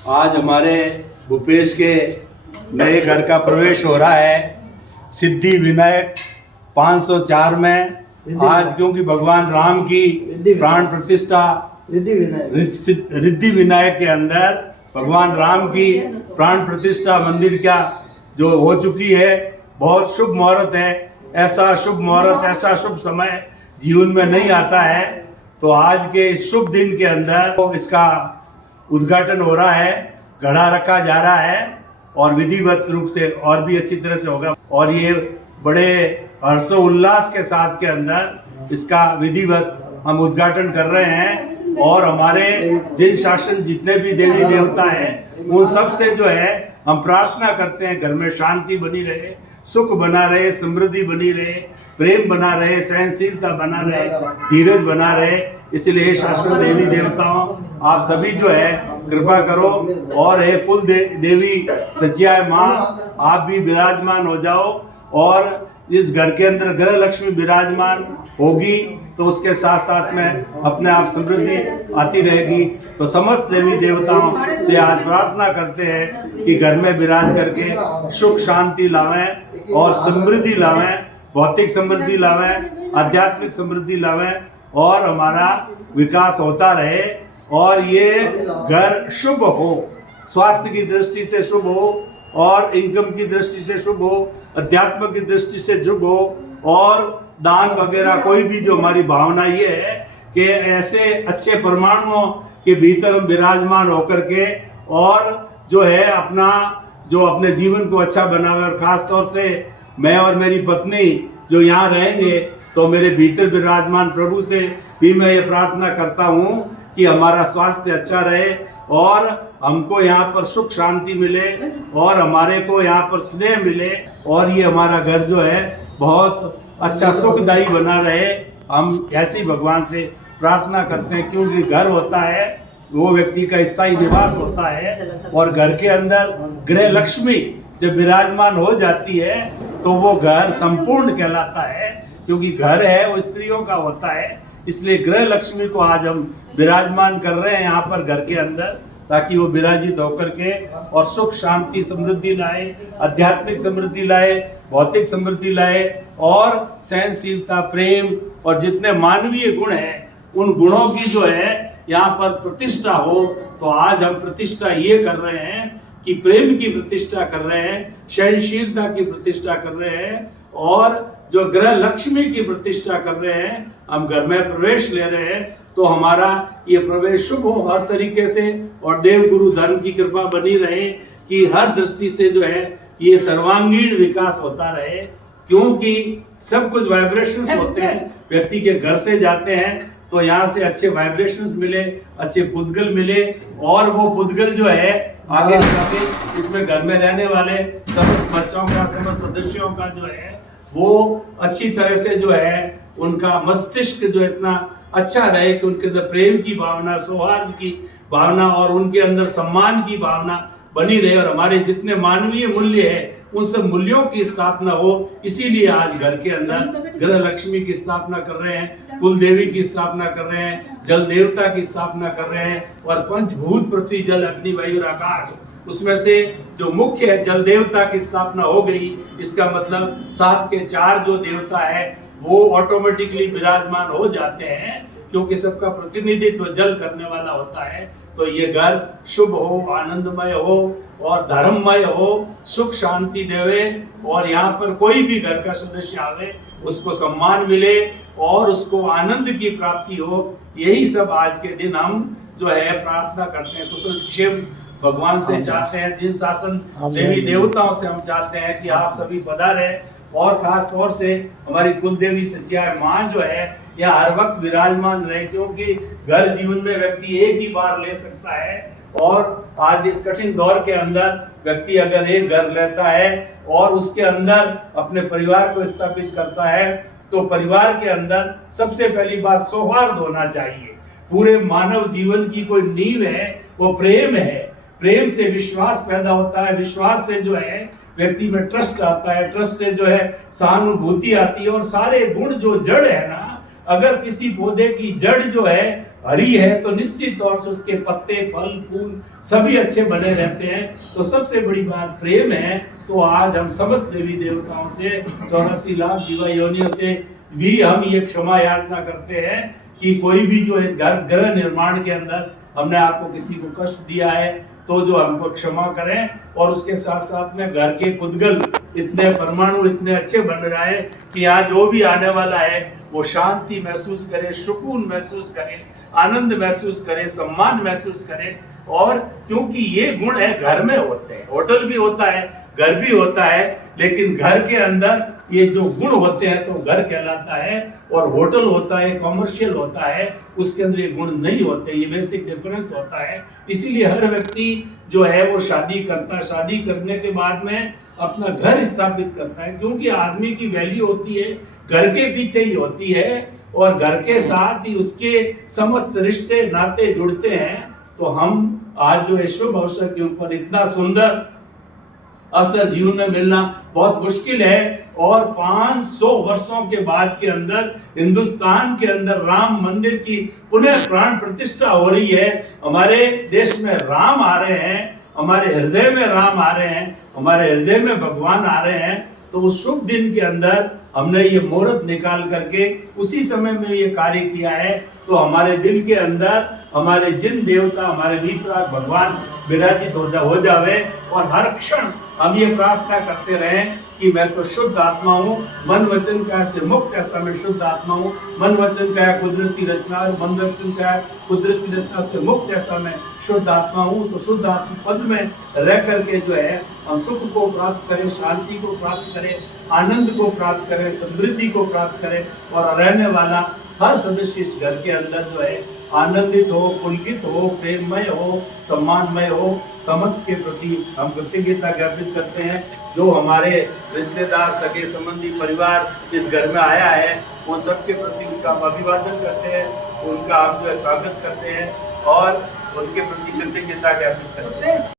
आज हमारे भूपेश के नए घर का प्रवेश हो रहा है सिद्धि विनायक 504 में। आज क्योंकि भगवान राम की प्राण प्रतिष्ठा रिद्धि विनायक के अंदर भगवान राम की प्राण प्रतिष्ठा मंदिर का जो हो चुकी है, बहुत शुभ मुहूर्त है। ऐसा शुभ मुहूर्त, ऐसा शुभ समय जीवन में नहीं आता है। तो आज के इस शुभ दिन के अंदर तो इसका उद्घाटन हो रहा है, घड़ा रखा जा रहा है और विधिवत रूप से और भी अच्छी तरह से होगा। और ये बड़े हर्षोल्लास के साथ के अंदर इसका विधिवत हम उद्घाटन कर रहे हैं। और हमारे जिन शासन जितने भी देवी देवता हैं उन सब से जो है हम प्रार्थना करते हैं घर में शांति बनी रहे, सुख बना रहे, समृद्धि बनी रहे, प्रेम बना रहे, सहनशीलता बना रहे, धीरज बना रहे। इसलिए शासन देवी देवताओं आप सभी जो है कृपा करो और हे कुल देवी सच्चिया माँ आप भी विराजमान हो जाओ। और इस घर के अंदर गृह लक्ष्मी विराजमान होगी तो उसके साथ साथ में अपने आप समृद्धि आती रहेगी। तो समस्त देवी देवताओं से आज प्रार्थना करते हैं कि घर में विराज करके सुख शांति लावें और समृद्धि लावें, भौतिक समृद्धि लावें, आध्यात्मिक समृद्धि लावें और हमारा विकास होता रहे। और ये घर शुभ हो, स्वास्थ्य की दृष्टि से शुभ हो और इनकम की दृष्टि से शुभ हो, अध्यात्म की दृष्टि से शुभ हो। और दान वगैरह कोई भी जो हमारी भावना ये है कि ऐसे अच्छे परमाणुओं के भीतर हम विराजमान होकर के और जो है अपने जीवन को अच्छा बनावे। और खास तौर से मैं और मेरी पत्नी जो यहाँ रहेंगे तो मेरे भीतर विराजमान प्रभु से भी मैं ये प्रार्थना करता हूँ कि हमारा स्वास्थ्य अच्छा रहे और हमको यहाँ पर सुख शांति मिले और हमारे को यहाँ पर स्नेह मिले और ये हमारा घर जो है बहुत अच्छा सुखदायी बना रहे। हम ऐसे ही भगवान से प्रार्थना करते हैं क्योंकि घर होता है वो व्यक्ति का स्थायी निवास होता है और घर के अंदर गृह लक्ष्मी जब विराजमान हो जाती है तो वो घर संपूर्ण कहलाता है। क्योंकि घर है वो स्त्रियों का होता है, इसलिए गृह लक्ष्मी को आज हम विराजमान कर रहे हैं यहाँ पर घर के अंदर ताकि वो विराजित होकर के और सुख शांति समृद्धि लाए, आध्यात्मिक समृद्धि लाए, भौतिक समृद्धि लाए और सहनशीलता, प्रेम और जितने मानवीय गुण हैं उन गुणों की जो है यहाँ पर प्रतिष्ठा हो। तो आज हम प्रतिष्ठा ये कर रहे हैं कि प्रेम की प्रतिष्ठा कर रहे हैं, सहनशीलता की प्रतिष्ठा कर रहे हैं और जो गृह लक्ष्मी की प्रतिष्ठा कर रहे हैं। हम घर में प्रवेश ले रहे हैं तो हमारा ये प्रवेश शुभ हो हर तरीके से और देव गुरु धन की कृपा बनी रहे कि हर दृष्टि से जो है ये सर्वांगीण विकास होता रहे। क्योंकि सब कुछ वाइब्रेशंस होते हैं, व्यक्ति के घर से जाते हैं तो यहाँ से अच्छे वाइब्रेशंस मिले, अच्छे पुद्गल मिले और वो पुद्गल जो है आगे जाके इसमें घर में रहने वाले समस्त बच्चों का, समस्त सदस्यों का जो है वो अच्छी तरह से जो है उनका मस्तिष्क जो इतना अच्छा रहे कि उनके अंदर प्रेम की भावना, सौहार्द की भावना और उनके अंदर सम्मान की भावना बनी रहे और हमारे जितने मानवीय मूल्य है उन सब मूल्यों की स्थापना हो। इसीलिए आज घर के अंदर गृह लक्ष्मी की स्थापना कर रहे हैं, कुल देवी की स्थापना कर रहे हैं, जल देवता की स्थापना कर रहे हैं और पंचभूत पृथ्वी जल अग्नि वायु आकाश उसमें से जो मुख्य है जल देवता की स्थापना हो गई। इसका मतलब 7 के 4 जो देवता है वो ऑटोमेटिकली विराजमान हो जाते हैं क्योंकि सबका प्रतिनिधित्व जल करने वाला होता है। तो ये घर शुभ हो, आनंदमय हो और धर्ममय हो, सुख शांति देवे और यहाँ पर कोई भी घर का सदस्य आवे उसको सम्मान मिले और उसको आनंद की प्राप्ति हो। यही सब आज के दिन हम जो है प्रार्थना करते हैं, कुशल भगवान से चाहते हैं, जिन शासन देवी देवताओं से हम चाहते हैं कि आप सभी पधारे और खास तौर से हमारी कुल देवी सच्चिया माँ जो है यहाँ हर वक्त विराजमान रहे। क्योंकि घर जीवन में व्यक्ति एक ही बार ले सकता है और आज इस कठिन दौर के अंदर व्यक्ति अगर एक घर लेता है और उसके अंदर अपने परिवार को स्थापित करता है तो परिवार के अंदर सबसे पहली बात सौहार्द होना चाहिए। पूरे मानव जीवन की कोई नींव है वो प्रेम है, प्रेम से विश्वास पैदा होता है, विश्वास से जो है व्यक्ति में ट्रस्ट आता है, ट्रस्ट से जो है सहानुभूति आती है और सारे गुण जो जड़ है ना, अगर किसी पौधे की जड़ जो है हरी है तो निश्चित तौर से उसके पत्ते, फल, फूल सभी अच्छे बने रहते हैं। तो सबसे बड़ी बात प्रेम है। तो आज हम समस्त देवी देवताओं से 84 लाख जीवा योनियों से भी हम ये क्षमा याचना करते हैं कि कोई भी जो इस गृह निर्माण के अंदर हमने आपको किसी को कष्ट दिया है तो जो हमको क्षमा करें, और उसके साथ साथ में घर के पुद्गल इतने परमाणु इतने अच्छे बन रहे हैं कि यहाँ जो भी आने वाला है वो शांति महसूस करे, सुकून महसूस करे, आनंद महसूस करे, सम्मान महसूस करे। और क्योंकि ये गुण है घर में होते हैं, होटल भी होता है, घर भी होता है, लेकिन घर के अंदर ये जो गुण होते हैं तो घर कहलाता है, और होटल होता है, कॉमर्शियल होता है, उसके अंदर ये गुण नहीं होते। ये बेसिक डिफरेंस होता है। इसीलिए हर व्यक्ति जो है वो शादी करता है, शादी करने के बाद में अपना घर स्थापित करता है, क्योंकि आदमी की वैल्यू होती है घर के पीछे ही होती है, और घर के साथ ही उसके समस्त रिश्ते नाते जुड़ते हैं। तो हम आज जो है शुभ अवसर के ऊपर इतना सुंदर अवसर जीवन में मिलना बहुत मुश्किल है, और 500 वर्षों के बाद के अंदर हिंदुस्तान के अंदर राम मंदिर की पुनः प्राण प्रतिष्ठा हो रही है। हमारे देश में राम आ रहे हैं, हमारे हृदय में राम आ रहे हैं, हमारे हृदय में भगवान आ रहे हैं। तो उस शुभ दिन के अंदर हमने ये मुहूर्त निकाल करके उसी समय में ये कार्य किया है। तो हमारे दिल के अंदर हमारे जिन देवता, हमारे वीतराग भगवान विराजित हो जावे, और हर क्षण हम ये प्रार्थना करते रहें कि मैं तो शुद्ध आत्मा हूँ, मन वचन काया से मुक्त ऐसा मैं शुद्ध आत्मा हूँ। मन वचन काया कुदरती रचना, मन वचन काया कुदरती रचना से मुक्त ऐसा मैं शुद्ध आत्मा हूँ। तो शुद्ध आत्मा पद में रह करके जो है हम सुख को प्राप्त करें, शांति को प्राप्त करें, आनंद को प्राप्त करें, समृद्धि को प्राप्त करें, और रहने वाला हर सदस्य इस घर के अंदर जो है आनंदित हो, पुलकित हो, प्रेममय हो, सम्मानमय हो। समस्त के प्रति हम कृतज्ञता ज्ञापित करते हैं। जो हमारे रिश्तेदार, सगे संबंधी, परिवार इस घर में आया है, उन सबके प्रति उनका अभिवादन करते हैं, उनका हम जो है स्वागत करते हैं, और उनके प्रति कृतज्ञता ज्ञापित करते हैं।